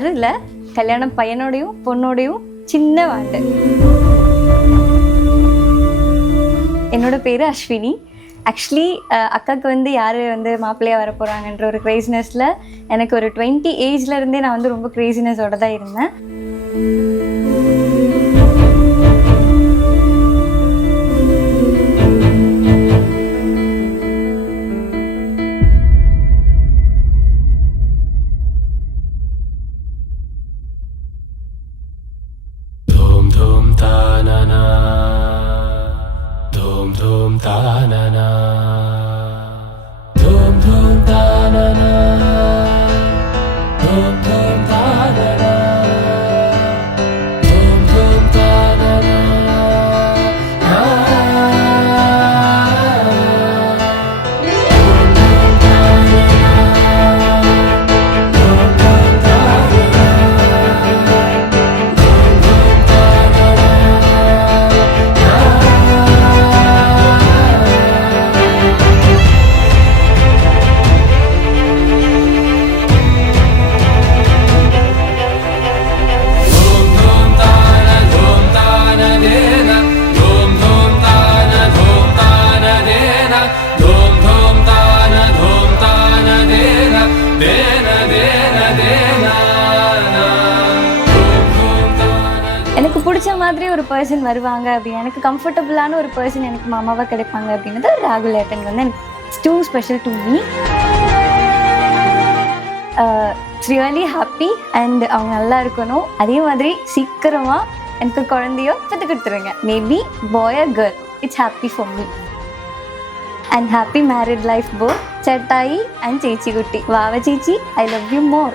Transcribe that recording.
யாரும் இல்லை, கல்யாணம் பையனோடையும் பொண்ணோடையும் சின்ன வாட்டு. என்னோட பேர் அஸ்வினி. ஆக்சுவலி அக்காவுக்கு வந்து யார் வந்து மாப்பிள்ளையாக வர போகிறாங்கன்ற ஒரு க்ரேசினஸில் எனக்கு ஒரு 20 ஏஜ்ல இருந்தே நான் வந்து ரொம்ப க்ரேசினஸோட தான் இருந்தேன். எனக்கு பிடிச்ச மாதிரி ஒரு பர்சன் வருவாங்க அப்படின்னு, எனக்கு கம்ஃபர்டபுளான ஒரு பர்சன் எனக்கு மாமாவாக கிடைப்பாங்க அப்படின்றது ராகுல் ஏட்டன் வந்து எனக்கு it's too special to me. Really happy and அவங்க நல்லா இருக்கணும். அதே மாதிரி சீக்கிரமாக எனக்கு குழந்தையோ பெற்று கொடுத்துருங்க. Maybe boy or girl, it's happy for me. And happy married life both Chettai and Chechi Gutti. Vava Chechi, I love you more.